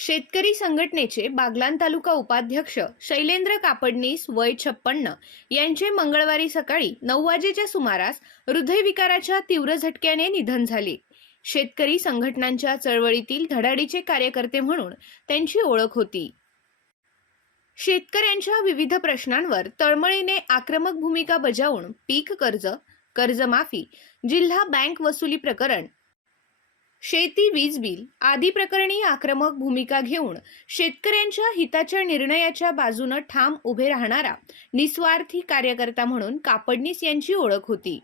शेतकरी संघटनेचे बागलान तालुका उपाध्यक्ष शैलेंद्र कापडनीस वय छप्पन्न यांचे मंगळवारी सकाळी नऊ वाजेच्या सुमारास हृदयविकाराच्या तीव्र झटक्याने निधन झाले. शेतकरी संघटनांच्या चळवळीतील धडाडीचे कार्यकर्ते म्हणून त्यांची ओळख होती. शेतकऱ्यांच्या विविध प्रश्नांवर तळमळीने आक्रमक भूमिका बजावून पीक कर्ज कर्जमाफी जिल्हा बँक वसुली प्रकरण शेती वीज बिल आदी प्रकरणी आक्रमक भूमिका घेऊन शेतकऱ्यांच्या हिताच्या निर्णयाच्या बाजूनं ठाम उभे राहणारा निस्वार्थी कार्यकर्ता म्हणून कापडनीस यांची ओळख होती.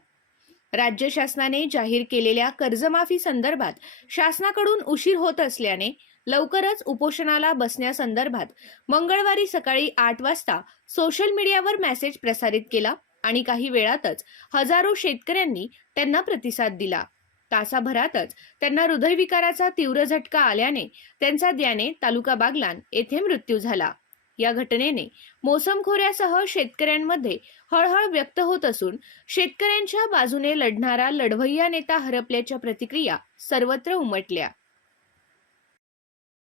राज्य शासनाने जाहीर केलेल्या कर्जमाफी संदर्भात शासनाकडून उशीर होत असल्याने लवकरच उपोषणाला बसण्यासंदर्भात मंगळवारी सकाळी आठ वाजता सोशल मीडियावर मेसेज प्रसारित केला आणि काही वेळातच हजारो शेतकऱ्यांनी त्यांना प्रतिसाद दिला. तासाभरातच त्यांना हृदयविकाराचा तीव्र झटका आल्याने त्यांचा द्याने तालुका बागलान येथे मृत्यू झाला. या घटनेने मोसम खोऱ्यासह शेतकऱ्यांमध्ये हळहळ व्यक्त होत असून शेतकऱ्यांच्या बाजूने लढणारा लढवय्या नेता हरपल्याच्या प्रतिक्रिया सर्वत्र उमटल्या.